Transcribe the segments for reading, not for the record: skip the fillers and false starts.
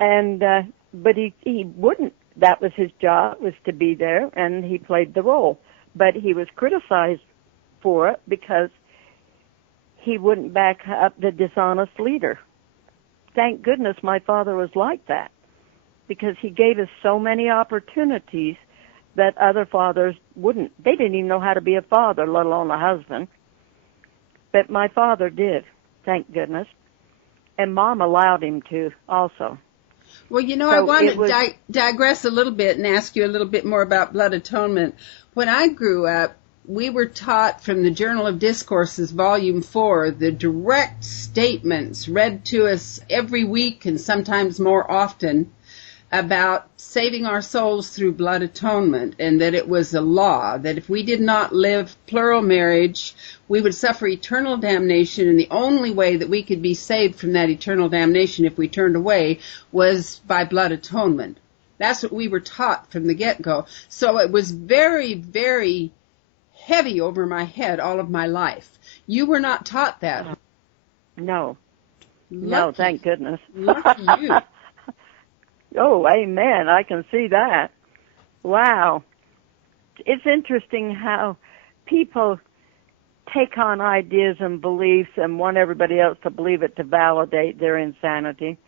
And but he wouldn't. That was his job, was to be there, and he played the role. But he was criticized for it because he wouldn't back up the dishonest leader. Thank goodness my father was like that, because he gave us so many opportunities that other fathers wouldn't. They didn't even know how to be a father, let alone a husband. But my father did, thank goodness. And Mom allowed him to also. Well, you know, so I want to digress a little bit and ask you a little bit more about blood atonement. When I grew up, we were taught from the Journal of Discourses, Volume 4, the direct statements read to us every week and sometimes more often about saving our souls through blood atonement, and that it was a law, that if we did not live plural marriage, we would suffer eternal damnation, and the only way that we could be saved from that eternal damnation if we turned away was by blood atonement. That's what we were taught from the get-go. So it was very, very heavy over my head all of my life. You were not taught that. No. No, thank goodness. Lucky you. Oh, amen. I can see that. Wow. It's interesting how people take on ideas and beliefs and want everybody else to believe it to validate their insanity.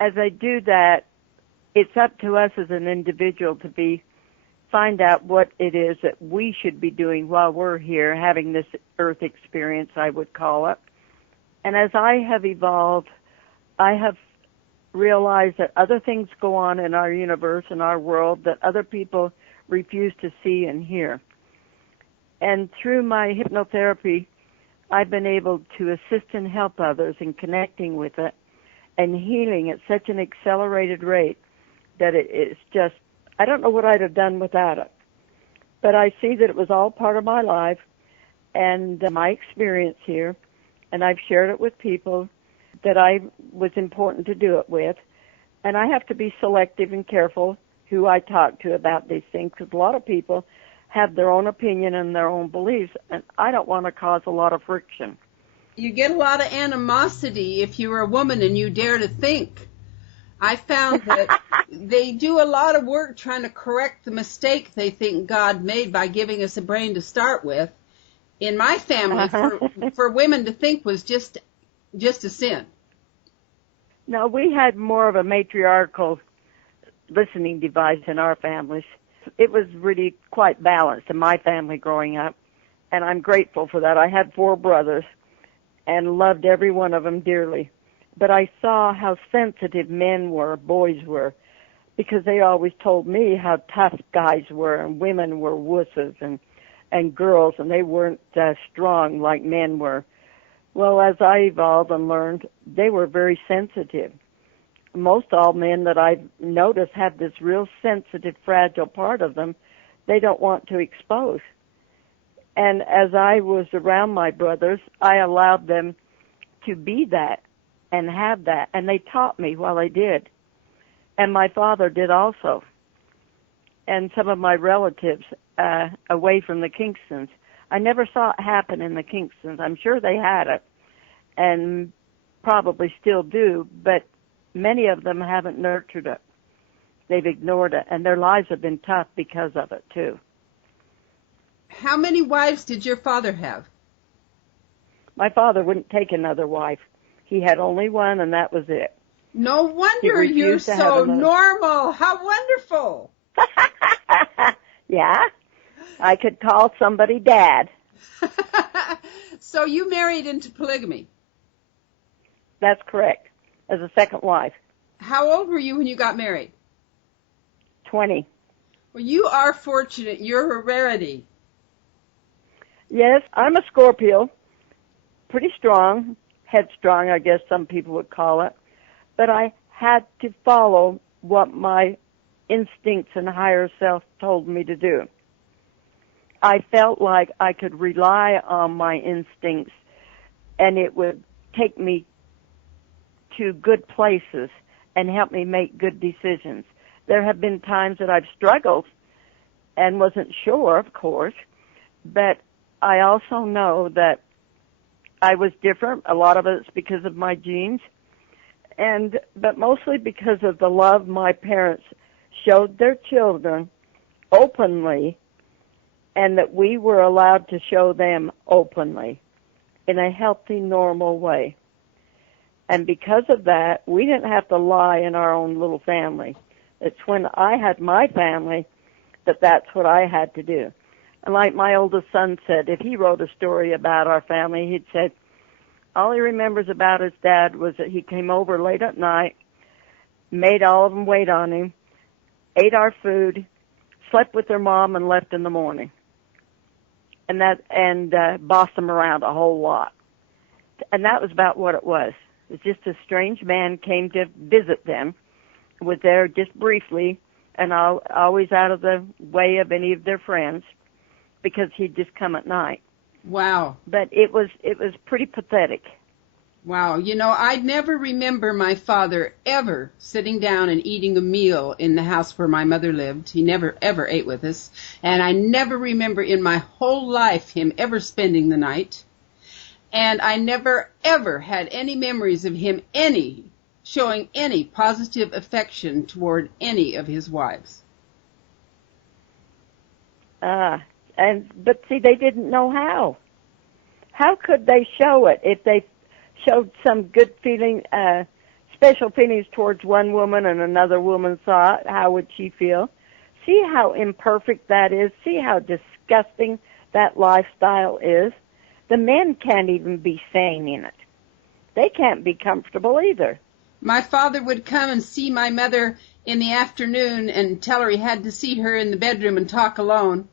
As they do that, it's up to us as an individual to find out what it is that we should be doing while we're here, having this earth experience, I would call it. And as I have evolved, I have realize that other things go on in our universe, in our world, that other people refuse to see and hear. And through my hypnotherapy, I've been able to assist and help others in connecting with it and healing at such an accelerated rate that it's just, I don't know what I'd have done without it. But I see that it was all part of my life and my experience here, and I've shared it with people that I was important to do it with. And I have to be selective and careful who I talk to about these things, because a lot of people have their own opinion and their own beliefs, and I don't want to cause a lot of friction. You get a lot of animosity if you're a woman and you dare to think. I found that they do a lot of work trying to correct the mistake they think God made by giving us a brain to start with. In my family, for women to think was just a sin. No, we had more of a matriarchal listening device in our families. It was really quite balanced in my family growing up, and I'm grateful for that. I had 4 brothers and loved every one of them dearly. But I saw how sensitive men were, boys were, because they always told me how tough guys were and women were wusses and girls, and they weren't strong like men were. Well, as I evolved and learned, they were very sensitive. Most all men that I've noticed have this real sensitive, fragile part of them they don't want to expose. And as I was around my brothers, I allowed them to be that and have that, and they taught me while they did. And my father did also. And some of my relatives away from the Kingstons, I never saw it happen in the Kingstons. I'm sure they had it and probably still do, but many of them haven't nurtured it. They've ignored it, and their lives have been tough because of it, too. How many wives did your father have? My father wouldn't take another wife. He had only one, and that was it. No wonder you're so normal. How wonderful. Yeah, I could call somebody Dad. So you married into polygamy? That's correct, as a second wife. How old were you when you got married? 20. Well, you are fortunate. You're a rarity. Yes, I'm a Scorpio, pretty strong, headstrong, I guess some people would call it. But I had to follow what my instincts and higher self told me to do. I felt like I could rely on my instincts, and it would take me to good places and help me make good decisions. There have been times that I've struggled and wasn't sure, of course, but I also know that I was different. A lot of it's because of my genes. But mostly because of the love my parents showed their children openly, and that we were allowed to show them openly in a healthy, normal way. And because of that, we didn't have to lie in our own little family. It's when I had my family that that's what I had to do. And like my oldest son said, if he wrote a story about our family, he'd say all he remembers about his dad was that he came over late at night, made all of them wait on him, ate our food, slept with their mom, and left in the morning. And bossed them around a whole lot. And that was about what it was. It's just a strange man came to visit them, was there just briefly, and always out of the way of any of their friends, because he'd just come at night. Wow. But it was pretty pathetic. Wow. You know, I never remember my father ever sitting down and eating a meal in the house where my mother lived. He never, ever ate with us. And I never remember in my whole life him ever spending the night. And I never, ever had any memories of him showing any positive affection toward any of his wives. But see, they didn't know how. How could they show it if they showed some good feeling, special feelings towards one woman and another woman saw it? How would she feel? See how imperfect that is? See how disgusting that lifestyle is? The men can't even be sane in it. They can't be comfortable either. My father would come and see my mother in the afternoon and tell her he had to see her in the bedroom and talk alone.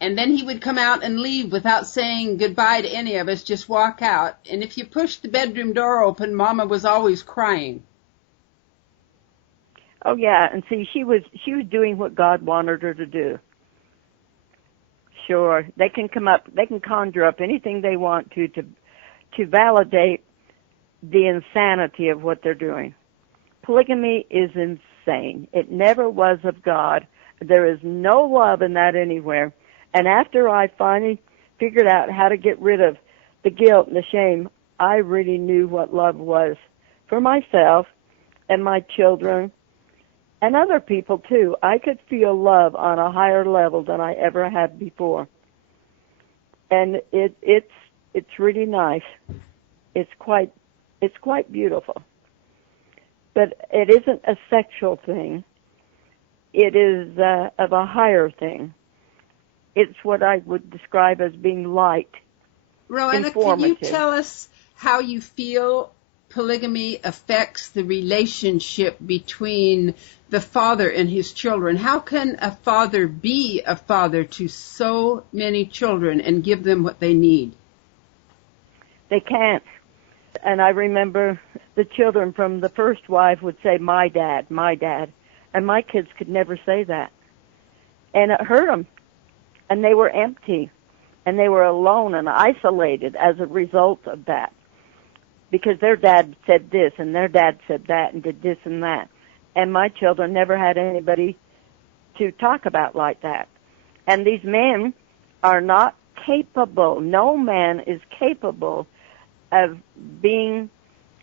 And then he would come out and leave without saying goodbye to any of us, just walk out. And if you pushed the bedroom door open, Mama was always crying. Oh, yeah, and see, she was doing what God wanted her to do. Sure, they can conjure up anything they want to validate the insanity of what they're doing. Polygamy is insane. It never was of God. There is no love in that anywhere. And after I finally figured out how to get rid of the guilt and the shame, I really knew what love was for myself and my children and other people too. I could feel love on a higher level than I ever had before. And it's really nice. It's quite beautiful. But it isn't a sexual thing. It is of a higher thing. It's what I would describe as being light. Rowenna, can you tell us how you feel polygamy affects the relationship between the father and his children? How can a father be a father to so many children and give them what they need? They can't. And I remember the children from the first wife would say, my dad. And my kids could never say that. And it hurt them. And they were empty. And they were alone and isolated as a result of that. Because their dad said this and their dad said that and did this and that. And my children never had anybody to talk about like that. And these men are not capable. No man is capable of being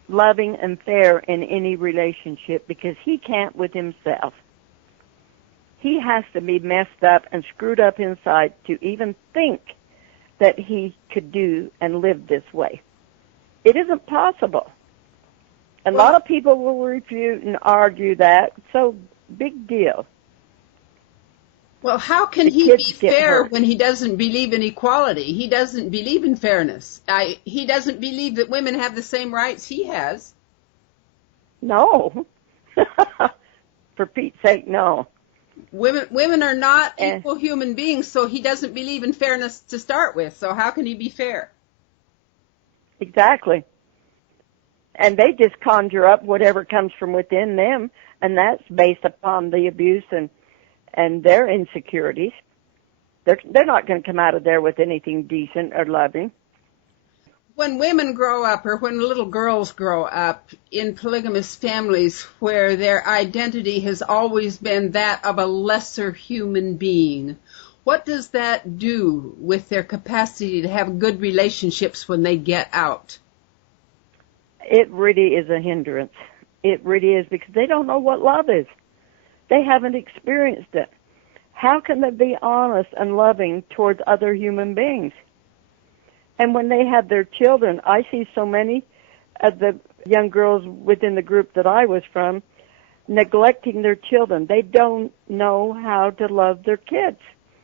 loving and fair in any relationship because he can't with himself. He has to be messed up and screwed up inside to even think that he could do and live this way. It isn't possible. A lot of people will refute and argue that. So, big deal. Well, how can he be fair when he doesn't believe in equality? He doesn't believe in fairness. He doesn't believe that women have the same rights he has. No. For Pete's sake, no. Women are not equal human beings, so he doesn't believe in fairness to start with. So how can he be fair? Exactly. And they just conjure up whatever comes from within them, and that's based upon the abuse and their insecurities. They're not going to come out of there with anything decent or loving. When women grow up, or when little girls grow up in polygamous families where their identity has always been that of a lesser human being, what does that do with their capacity to have good relationships when they get out? It really is a hindrance. It really is, because they don't know what love is. They haven't experienced it. How can they be honest and loving towards other human beings? And when they have their children, I see so many of the young girls within the group that I was from neglecting their children. They don't know how to love their kids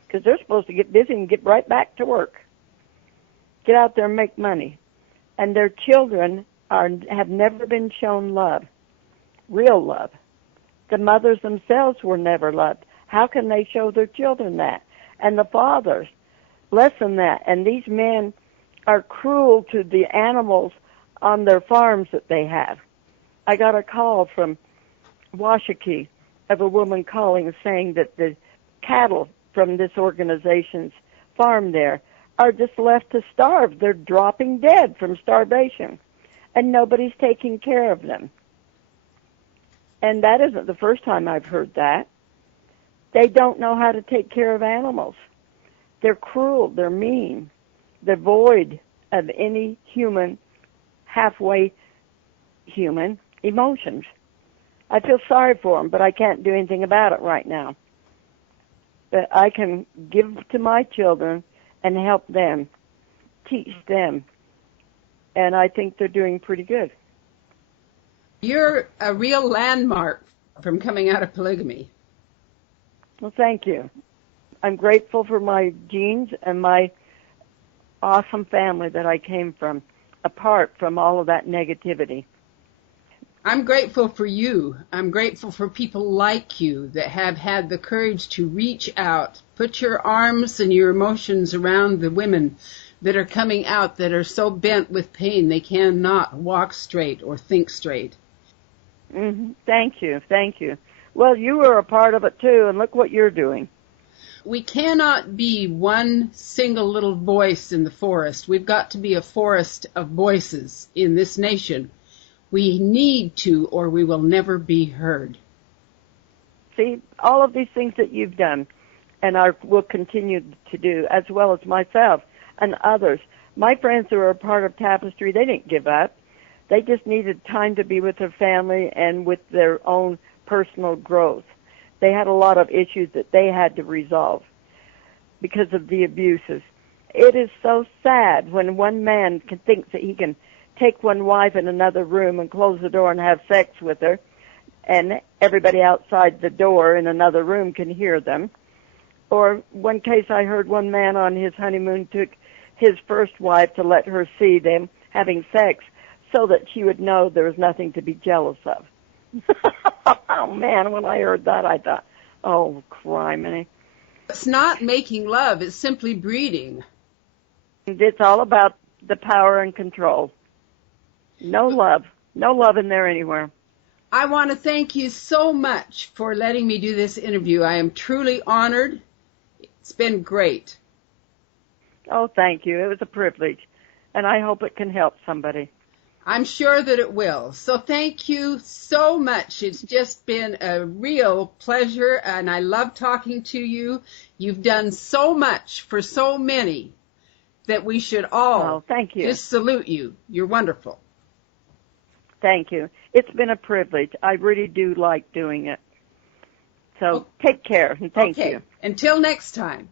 because they're supposed to get busy and get right back to work. Get out there and make money. And their children have never been shown love, real love. The mothers themselves were never loved. How can they show their children that? And the fathers, less than that. And these men are cruel to the animals on their farms that they have. I got a call from Washakie of a woman calling saying that the cattle from this organization's farm there are just left to starve. They're dropping dead from starvation, and nobody's taking care of them. And that isn't the first time I've heard that. They don't know how to take care of animals. They're cruel, they're mean, they're void of any human, halfway human emotions. I feel sorry for them, but I can't do anything about it right now. But I can give to my children and help them, teach them, and I think they're doing pretty good. You're a real landmark from coming out of polygamy. Well, thank you. I'm grateful for my genes and my awesome family that I came from, apart from all of that negativity. I'm grateful for you. I'm grateful for people like you that have had the courage to reach out, put your arms and your emotions around the women that are coming out that are so bent with pain they cannot walk straight or think straight. Mm-hmm. Thank you. Well, you were a part of it too, and look what you're doing. We cannot be one single little voice in the forest. We've got to be a forest of voices in this nation. We need to, or we will never be heard. See, all of these things that you've done, and will continue to do, as well as myself and others. My friends who are a part of Tapestry, they didn't give up. They just needed time to be with their family and with their own personal growth. They had a lot of issues that they had to resolve because of the abuses. It is so sad when one man thinks that he can take one wife in another room and close the door and have sex with her, and everybody outside the door in another room can hear them. Or one case I heard, one man on his honeymoon took his first wife to let her see them having sex so that she would know there was nothing to be jealous of. Oh, man, when I heard that, I thought, oh, criminy. It's not making love, it's simply breeding. It's all about the power and control. No love in there anywhere. I want to thank you so much for letting me do this interview. I am truly honored. It's been great. Oh, thank you. It was a privilege, and I hope it can help somebody. I'm sure that it will. So thank you so much. It's just been a real pleasure, and I love talking to you. You've done so much for so many that we should all thank you. Just salute you. You're wonderful. Thank you. It's been a privilege. I really do like doing it. So take care, and thank you. Until next time.